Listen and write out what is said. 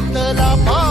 आनंदिनी घेतला पावला